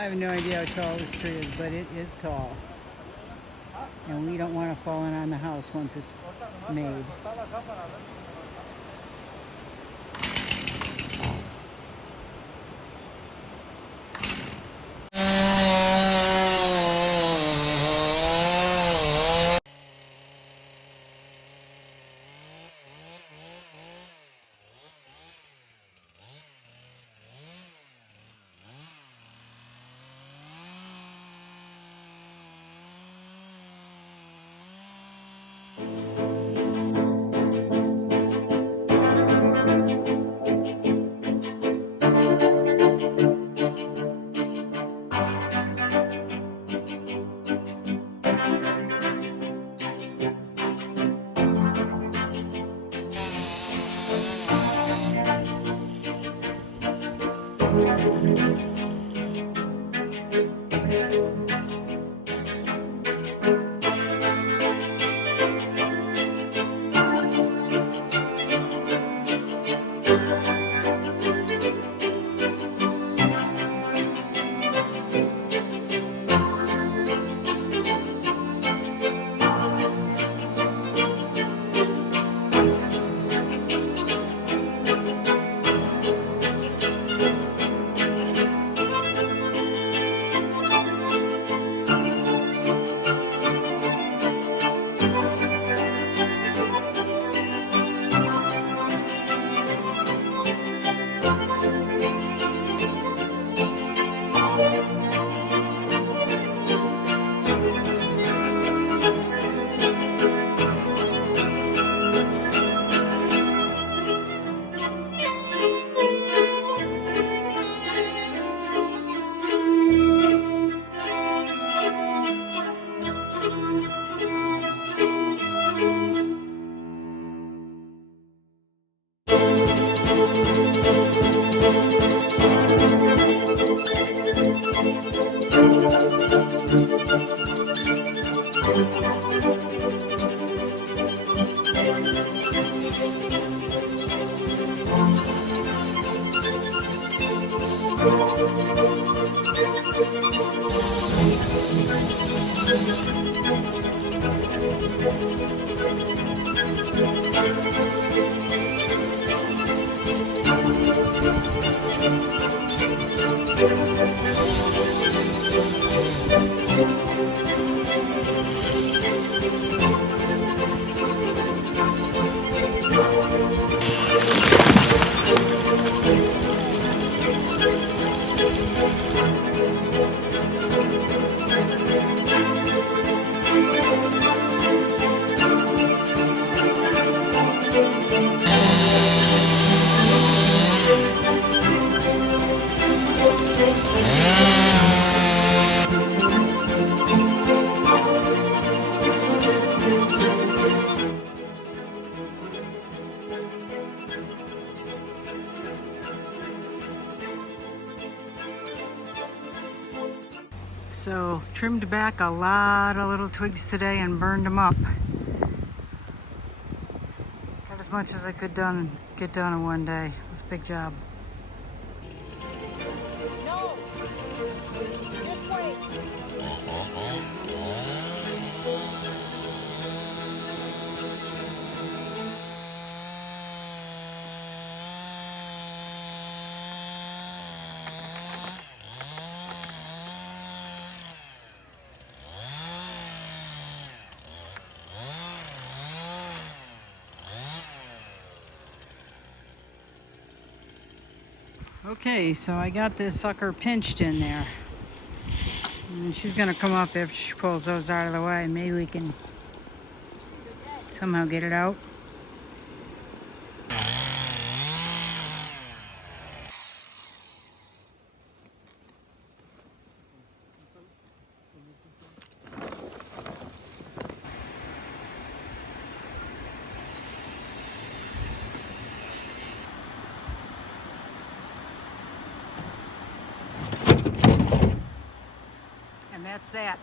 I have no idea how tall this tree is, but it is tall. And we don't want to fall in on the house once it's made. So trimmed back a lot of little twigs today and burned them up. Got as much as I could get done in one day. It was a big job. No, just wait. Okay, so I got this sucker pinched in there. And she's gonna come up if she pulls those out of the way. Maybe we can somehow get it out. And that's that.